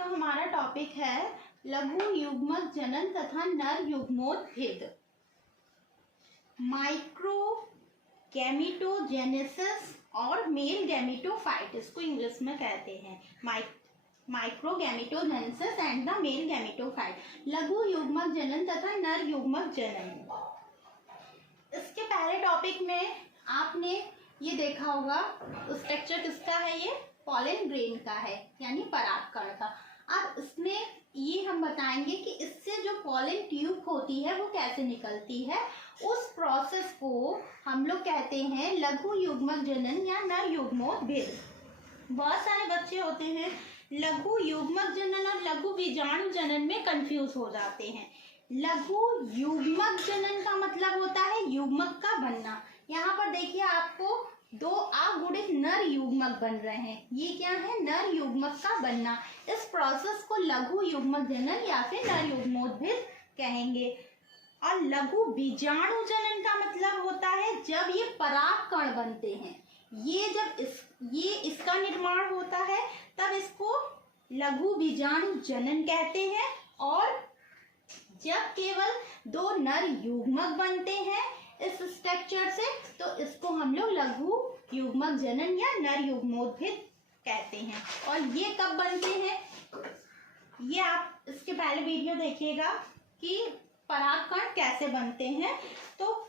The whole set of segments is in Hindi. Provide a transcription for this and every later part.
तो हमारा टॉपिक है लघु युग्मक जनन तथा नर युग्मोत्भेद। माइक्रोगैमेटोजेनेसिस और मेल गैमेटोफाइट्स को इंग्लिश में कहते हैं माइक्रोगैमेटोजेनेसिस एंड द मेल गैमेटोफाइट। लघु युग्मक जनन तथा नर युग्मक जनन। इसके पहले टॉपिक में आपने ये देखा होगा स्ट्रक्चर किसका है, ये पॉलन ग्रेन का है यानी परागकण का। अब इसमें ये हम बताएंगे कि इससे जो पॉलन ट्यूब होती है वो कैसे निकलती है। उस प्रोसेस को हम लोग कहते हैं लघु युग्मक जनन या नर युग्मोत्भेद। बहुत सारे बच्चे होते हैं लघु युग्मक जनन और लघु बीजाणु जनन में कंफ्यूज हो जाते हैं। लघु युग्मक जनन का मतलब होता है युग्मक का बनना। यहाँ पर देखिए आपको दो अगुणित नर युग्मक बन रहे हैं, ये क्या है, नर युग्मक का बनना। इस प्रोसेस को लघु युग्मक जनन या फिर नर युग्मोत्भेद कहेंगे। और लघु बीजाणु जनन का मतलब होता है जब ये परागकण बनते हैं, ये जब इसका निर्माण होता है तब इसको लघु बीजाणु जनन कहते हैं। और जब केवल दो नर युग्मक बनते हैं इस स्ट्रक्चर से तो इसको हम लोग लघु युग्मक जनन या नर युग्मोत्भेद कहते हैं। और ये कब बनते हैं, ये आप इसके पहले वीडियो देखिएगा कि परागकण कैसे बनते हैं। तो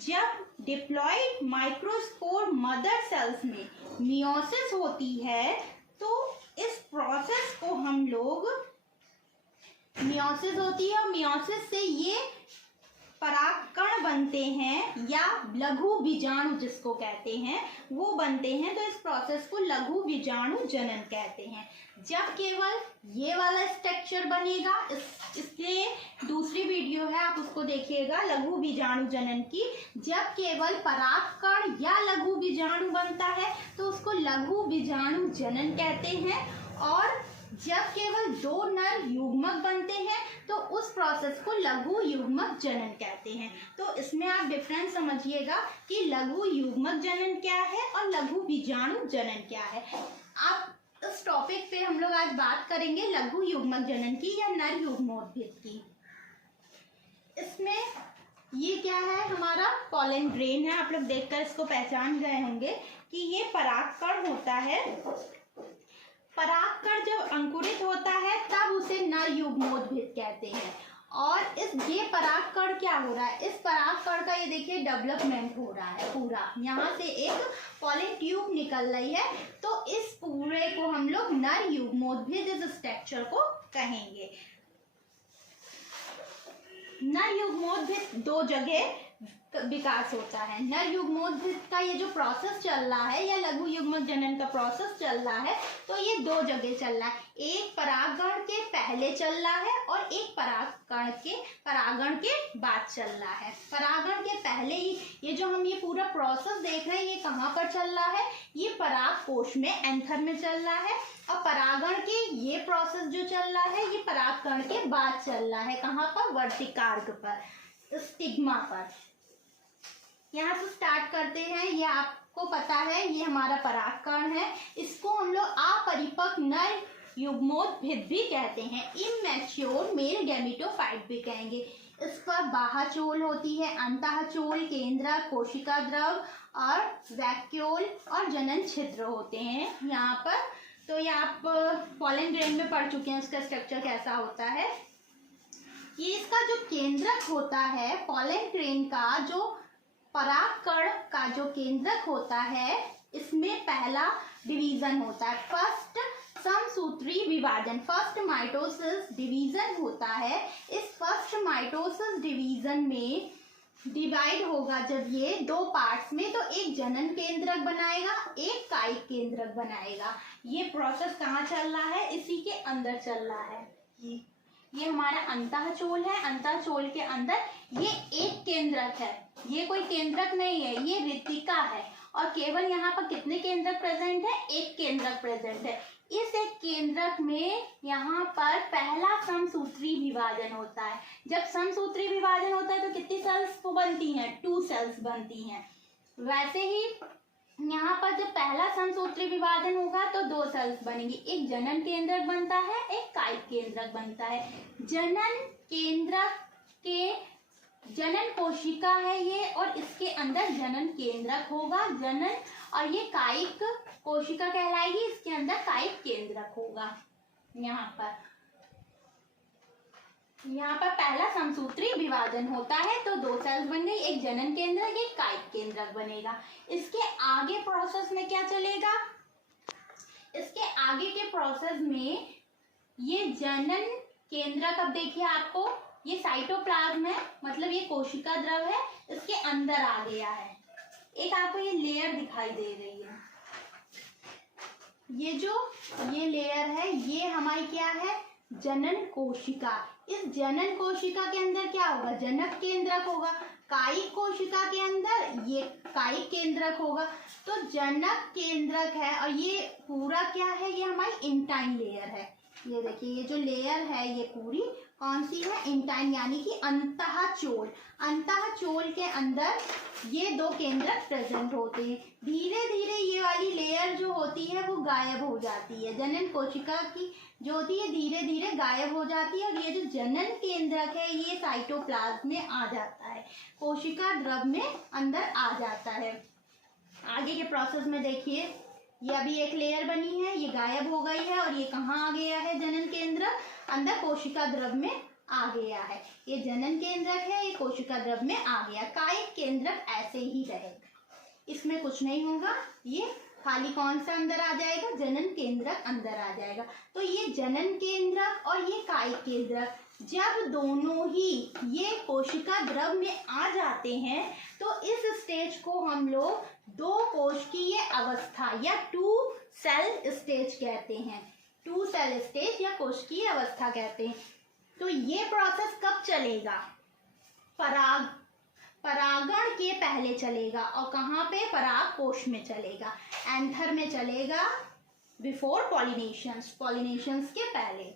जब डिप्लॉयड माइक्रोस्पोर मदर सेल्स में मियोसिस होती है तो इस प्रोसेस को हम लोग मियोसिस होती है और मियोसिस से ये परागकण बनते हैं या लघु बीजाणु जिसको कहते हैं वो बनते हैं। तो इस प्रोसेस को लघु बीजाणु जनन कहते हैं। जब केवल ये वाला स्ट्रक्चर बनेगा, इसलिए दूसरी वीडियो है आप उसको देखिएगा लघु बीजाणु जनन की। जब केवल परागकण या लघु बीजाणु बनता है तो उसको लघु बीजाणु जनन कहते हैं। और जब केवल दो नर युग्मक बनते हैं तो उस प्रोसेस को लघु युग्मक जनन कहते हैं। तो इसमें आप डिफरेंस समझिएगा कि लघु युग्मक जनन क्या है और लघु बीजाणु जनन क्या है। आप इस टॉपिक पे हम लोग आज बात करेंगे लघु युग्मक जनन की या नर युग्मोत्भेद की। इसमें ये क्या है, हमारा पॉलन ग्रेन है। आप लोग देखकर इसको पहचान गए होंगे कि ये परागकण होता है। परागकण जब अंकुरित होता है तब उसे नर युग्मोत्भेद कहते हैं। और ये परागकण क्या हो रहा है, इस परागकण का ये देखिए डेवलपमेंट हो रहा है पूरा। यहाँ से एक पॉलन ट्यूब निकल रही है तो इस पूरे को हम लोग नर युग्मोत्भेद इस स्ट्रक्चर को कहेंगे। नर युग्मोत्भेद दो जगह विकास होता है। नर युग्मोत्भेद का ये जो प्रोसेस चल रहा है या लघु युग्मक जनन का प्रोसेस चल रहा है तो ये दो जगह चल रहा है। एक परागण के पहले चल रहा है और एक परागण के बाद चल रहा है। परागण के पहले ही ये जो हम ये पूरा प्रोसेस देख रहे हैं ये कहाँ पर चल रहा है, ये पराग कोश में एंथर में चल रहा है। और परागण के ये प्रोसेस जो चल रहा है ये परागकण के बाद चल रहा है। कहाँ पर, वर्तिकार्क पर, स्टिग्मा पर। यहाँ से स्टार्ट करते हैं। ये आपको पता है ये हमारा परागकण है, इसको हम लोग अपरिपक्व नर युग्मोत्भेद भी कहते हैं। इमैच्योर मेल गैमेटोफाइट भी कहेंगे। इस पर बाह्यचोल होती है, अंतःचोल, केंद्रक, कोशिका द्रव और वैक्यूल और जनन छिद्र होते हैं यहाँ पर। तो ये आप पॉलन ग्रेन में पढ़ चुके हैं उसका स्ट्रक्चर कैसा होता है। ये इसका जो केंद्रक होता है पॉलन ग्रेन का, जो परागकण का जो केंद्रक होता है इसमें पहला डिवीजन होता है, फर्स्ट समसूत्री विभाजन, फर्स्ट माइटोसिस डिवीजन होता है। इस फर्स्ट माइटोसिस डिवीजन में डिवाइड होगा जब ये दो पार्ट्स में, तो एक जनन केंद्रक बनाएगा, एक कायिक केंद्रक बनाएगा। ये प्रोसेस कहाँ चल रहा है, इसी के अंदर चल रहा है। ये हमारा अंतःचोल है, अंतःचोल के अंदर ये एक केंद्रक है, ये कोई केंद्रक नहीं है, ये रितिका है। और केवल यहाँ पर कितने केंद्रक प्रेजेंट है, एक केंद्रक प्रेजेंट है। इस एक केंद्रक में यहाँ पर पहला समसूत्री विभाजन होता है। जब समसूत्री विभाजन होता है तो कितनी सेल्स बनती हैं, 2 सेल्स बनती हैं। वैसे ही यहाँ पर जब पहला समसूत्री विभाजन होगा तो दो सेल्स बनेंगे, एक जनन केंद्रक बनता है, एक कायिक केंद्रक बनता है। जनन केंद्रक के जनन कोशिका है ये, और इसके अंदर जनन केंद्रक होगा जनन, और ये कायिक कोशिका कहलाएगी, इसके अंदर कायिक केंद्रक होगा। यहाँ पर पहला समसूत्री विभाजन होता है तो दो सेल्स बन गई, एक जनन केंद्रक एक कायिक केंद्रक बनेगा। इसके आगे प्रोसेस में क्या चलेगा, इसके आगे के प्रोसेस में ये जनन केंद्रक, अब देखिए आपको ये साइटोप्लाज्म है, मतलब ये कोशिका द्रव है, इसके अंदर आ गया है। एक आपको ये लेयर दिखाई दे रही है, ये जो ये लेयर है ये हमारी क्या है, जनन कोशिका। इस जनन कोशिका के अंदर क्या होगा, जनक केंद्रक होगा। कायिक कोशिका के अंदर ये कायिक केंद्रक होगा। तो जनक केंद्रक है, और ये पूरा क्या है, ये हमारी इंटाइन लेयर है। ये देखिए ये जो लेयर है ये पूरी कौन सी है, इंटाइन, यानी कि अंतःचोल। अंतःचोल के अंदर ये दो केंद्रक प्रेजेंट होते हैं। धीरे धीरे ये वाली लेयर जो होती है वो गायब हो जाती है, जनन कोशिका की जो होती है धीरे धीरे गायब हो जाती है, और ये जो जनन केंद्रक है ये साइटोप्लाज्म में आ जाता है, कोशिका द्रव में अंदर आ जाता है। आगे के प्रोसेस में देखिए ये अभी एक लेयर बनी है, ये गायब हो गई है, और ये कहाँ आ गया है, जनन केंद्रक अंदर कोशिका द्रव में आ गया है। ये जनन केंद्रक है, ये कोशिका द्रव में आ गया। कायिक केंद्रक ऐसे ही रहेगा, इसमें कुछ नहीं होगा, ये खाली कौन सा अंदर आ जाएगा, जनन केंद्रक अंदर आ जाएगा। तो ये जनन केंद्रक और ये कायिक केंद्रक जब दोनों ही ये कोशिका द्रव में आ जाते हैं तो इस स्टेज को हम लोग दो कोशिकीय अवस्था या टू सेल स्टेज कहते हैं, टू सेल स्टेज या कोशिकीय अवस्था कहते हैं। तो ये प्रोसेस कब चलेगा, परागण के पहले चलेगा, और कहाँ पे, पराग कोश में चलेगा, एंथर में चलेगा, बिफोर पॉलिनेशंस के पहले।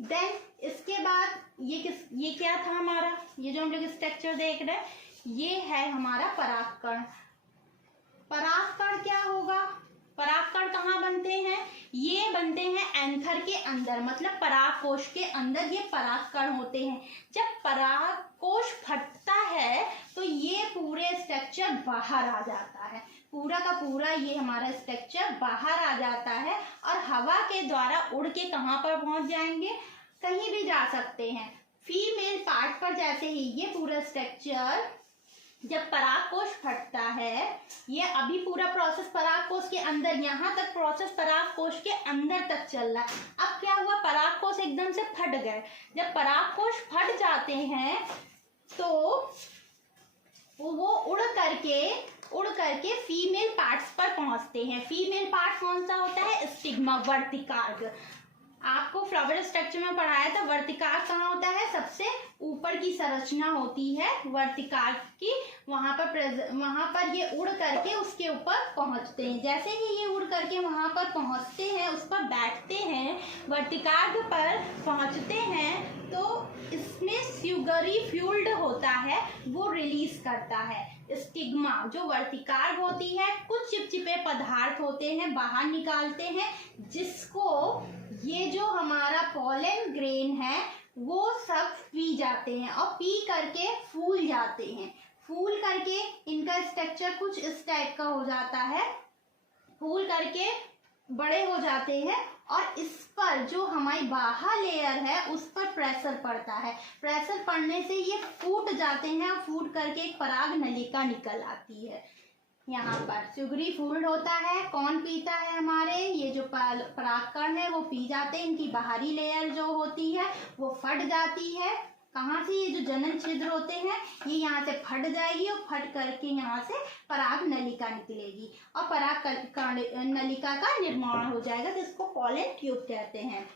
देन इसके बाद ये क्या था हमारा, ये जो हम लोग स्ट्रक्चर देख रहे हैं ये है हमारा परागकण। परागकण क्या होगा, परागकण कहाँ बनते हैं, ये बनते हैं एंथर के अंदर, मतलब पराग कोश के अंदर ये परागकण होते हैं। जब पराग कोश फटता है तो ये पूरे स्ट्रक्चर बाहर आ जाता है, पूरा का पूरा ये हमारा स्ट्रक्चर बाहर आ जाता है, और हवा के द्वारा उड़ के कहाँ पर पहुंच जाएंगे, कहीं भी जा सकते हैं। फीमेल पार्ट पर जैसे ही ये पूरा स्ट्रक्चर जब परागकोश फटता है, ये अभी पूरा प्रोसेस परागकोश के अंदर, यहाँ तक प्रोसेस परागकोश के अंदर तक चल रहा है। अब क्या हुआ, परागकोश एकदम से फट गए। जब परागकोश फट जाते हैं तो वो उड़ करके फीमेल पार्ट्स पर पहुंचते हैं। फीमेल पार्ट कौन सा होता है, स्टिग्मा, वर्तिकार्ग। आपको फ्लावर स्ट्रक्चर में पढ़ाया था, वर्तिकार्ग कहाँ होता है, सबसे ऊपर की संरचना होती है वर्तिकार्ग की, वहां पर ये उड़ करके उसके ऊपर पहुंचते हैं। जैसे ही ये उड़ करके वहां पर पहुंचते हैं, उस पर बैठते हैं, वर्तिकार्ग पर पहुंचते हैं, तो इसमें स्यूगरी फ्लूइड होता है वो रिलीज करता है। स्टिग्मा जो वर्तिकार्ग होती है कुछ चिपचिपे पदार्थ होते हैं बाहर निकालते हैं, जिसको ये जो हमारा पॉलन ग्रेन है वो सब पी जाते हैं, और पी करके फूल जाते हैं। फूल करके इनका स्ट्रक्चर कुछ इस टाइप का हो जाता है, फूल करके बड़े हो जाते हैं, और इस पर जो हमारी बाहर लेयर है उस पर प्रेशर पड़ता है। प्रेशर पड़ने से ये फूट जाते हैं, और फूट करके एक पराग नलिका निकल आती है। यहाँ पर सुगरी फूल्ड होता है, कौन पीता है, हमारे ये जो परागकण है वो पी जाते हैं। इनकी बाहरी लेयर जो होती है वो फट जाती है। कहाँ से, ये जो जनन छिद्र होते हैं ये यहाँ से फट जाएगी, और फट करके यहाँ से पराग नलिका निकलेगी, और पराग नलिका का निर्माण हो जाएगा, जिसको पॉलन ट्यूब कहते हैं।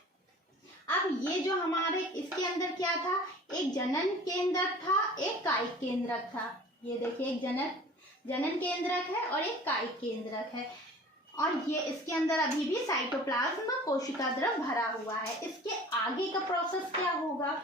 अब ये जो हमारे इसके अंदर क्या था, एक जनन केंद्रक था, एक कायिक केंद्रक था। ये देखिए एक जनन केंद्रक है और एक कायिक केंद्रक है, और ये इसके अंदर अभी भी साइटोप्लाज्म कोशिका द्रव भरा हुआ है। इसके आगे का प्रोसेस क्या होगा,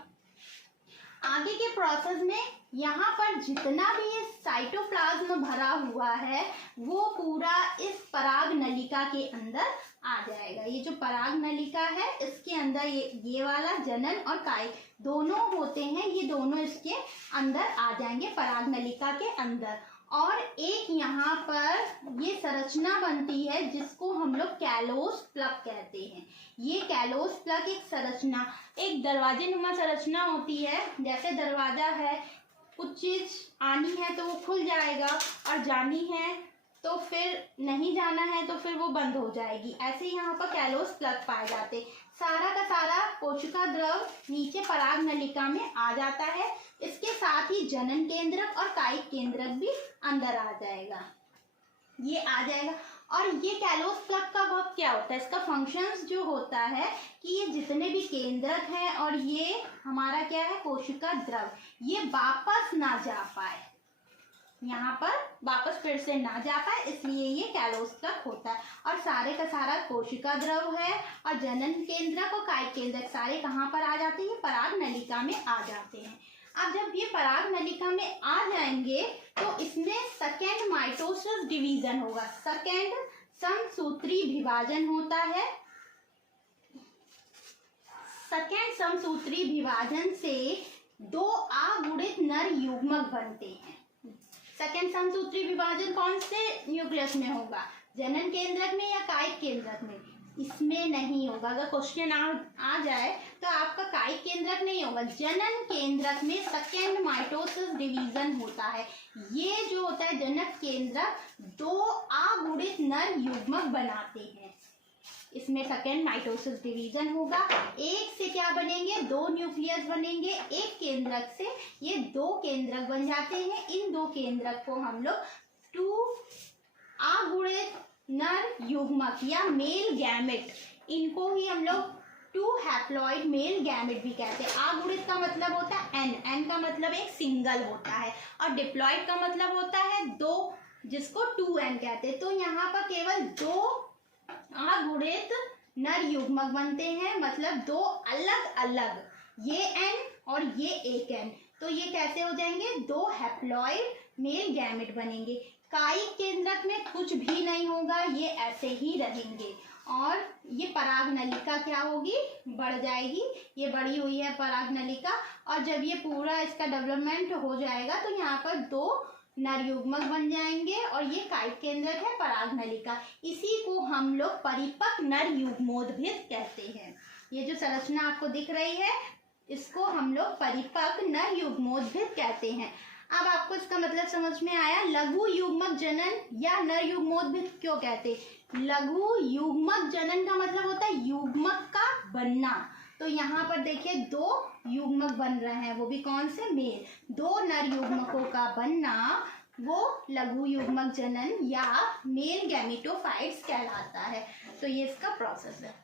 आगे के प्रोसेस में यहाँ पर जितना भी ये साइटोप्लाज्म भरा हुआ है वो पूरा इस पराग नलिका के अंदर आ जाएगा। ये जो पराग नलिका है इसके अंदर ये वाला जनन और कायिक दोनों होते हैं, ये दोनों इसके अंदर आ जाएंगे पराग नलिका के अंदर। और एक यहाँ पर ये संरचना बनती है जिसको हम लोग कैलोस प्लग कहते हैं। ये कैलोस प्लग एक संरचना, एक दरवाजे नुमा संरचना होती है। जैसे दरवाजा है, कुछ चीज आनी है तो वो खुल जाएगा और जानी है तो फिर नहीं जाना है तो फिर वो बंद हो जाएगी। ऐसे यहाँ पर कैलोस प्लग पाए जाते। सारा का सारा कोशिका द्रव नीचे पराग नलिका में आ जाता है। इसके साथ ही जनन केंद्रक और कायिक केंद्रक भी अंदर आ जाएगा, ये आ जाएगा। और ये कैलोस प्लग का वर्क क्या होता है, इसका फंक्शंस जो होता है कि ये जितने भी केंद्रक हैं और ये हमारा क्या है कोशिका द्रव, ये वापस ना जा पाए, यहाँ पर वापस फिर से ना जा पाए, इसलिए ये कैलोस प्लग होता है। और सारे का सारा कोशिका द्रव है और जनन केंद्रक और कायिक केंद्रक सारे कहाँ पर आ जाते हैं, पराग नलिका में आ जाते हैं। अब जब ये पराग नलिका में आ जाएंगे तो इसमें सेकेंड माइटोसिस डिवीजन होगा, सेकेंड समसूत्री विभाजन होता है। सेकेंड समसूत्री विभाजन से दो अगुणित नर युग्मक बनते हैं। सेकेंड समसूत्री विभाजन कौन से न्यूक्लियस में होगा, जनन केंद्रक में या कायिक केंद्रक में? इसमें नहीं होगा। अगर क्वेश्चन आ जाए तो आपका कायिक केंद्रक नहीं होगा, जनन केंद्रक में सेकेंड माइटोसिस डिवीजन होता है। ये जो होता है जनक केंद्रक दो अगुणित नर युग्मक बनाते हैं, इसमें सेकेंड माइटोसिस डिवीजन होगा। एक से क्या बनेंगे, दो न्यूक्लियस बनेंगे। एक केंद्रक से ये दो केंद्रक बन जाते हैं। इन दो केंद्रक को हम लोग टू अगुणित नर युग्मक या मेल गैमेट, इनको ही हम लोग टू हैप्लॉइड मेल गैमेट भी कहते हैं। अगुणित का मतलब होता है एन, एन का मतलब एक सिंगल होता है, और डिप्लॉइड का मतलब होता है दो, जिसको 2n कहते हैं। तो यहाँ पर केवल दो अगुणित नर युग्मक बनते हैं, मतलब दो अलग अलग, ये n और ये एक n, तो ये कैसे हो जाएंगे, दो हैप्लॉइड मेल गैमेट बनेंगे। कायिक केंद्रक में कुछ भी नहीं होगा, ये ऐसे ही रहेंगे और ये पराग नलिका क्या होगी, बढ़ जाएगी। ये बढ़ी हुई है पराग नलिका, और जब ये पूरा इसका डेवलपमेंट हो जाएगा तो यहाँ पर दो नर युग्मक बन जाएंगे और ये कायिक केंद्रक है पराग नलिका। इसी को हम लोग परिपक्व नर युग्मोद्भिद कहते हैं। ये जो संरचना आपको दिख रही है इसको हम लोग परिपक्व नर युग्मोद्भिद कहते हैं। अब आपको इसका मतलब समझ में आया, लघु युग्मक जनन या नर युग्मोद्भिद क्यों कहते हैं। लघु युग्मक जनन का मतलब होता है युग्मक का बनना। तो यहाँ पर देखिए दो युग्मक बन रहे हैं, वो भी कौन से, मेल। दो नर युग्मकों का बनना वो लघु युग्मक जनन या मेल गैमेटोफाइट्स कहलाता है। तो ये इसका प्रोसेस है।